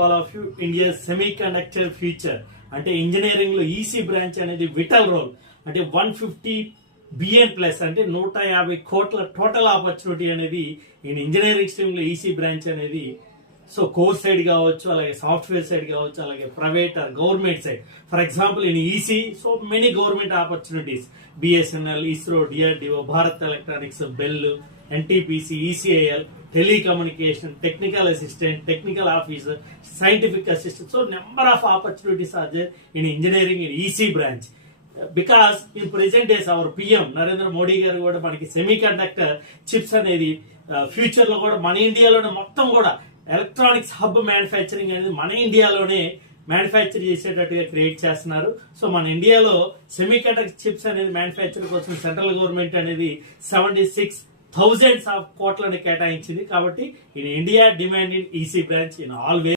All of you India semi conductor future అంటే engineering లో EC branch అనేది vital role అంటే 150 బిలియన్ ప్లస్ అంటే 150 కోట్ల టోటల్ ఆపర్చునిటీ అనేది ఈ ఇంజనీరింగ్ స్ట్రీమ్ లో ఈసీ బ్రాంచ్ అనేది సో కోర్ సైడ్ కావచ్చు, అలాగే సాఫ్ట్వేర్ సైడ్ కావచ్చు, అలాగే private government side. For example in EC so many government opportunities, BSNL, ISRO, DRDO, Bharat electronics, BEL, NTPC, ECIL, telecommunication, technical assistant, technical officer, scientific assistant. So number of opportunities are there in engineering in EC branch. Because in present days our PM Narendra Modi garu కూడా మనకి semiconductor chips అనేది future లో కూడా మన ఇండియాలోనే మొత్తం కూడా electronics hub manufacturing అనేది మన ఇండియాలోనే మ్యానుఫ్యాక్చర్ చేసేటట్టుగా క్రియేట్ చేస్తున్నారు. సో మన ఇండియాలో సెమీ కండక్టర్ చిప్స్ అనేది మ్యానుఫ్యాక్చర్ కోసం సెంట్రల్ గవర్నమెంట్ అనేది 76,000 కోట్లని కేటాయించింది. కాబట్టి in India demand in EC branch in all way.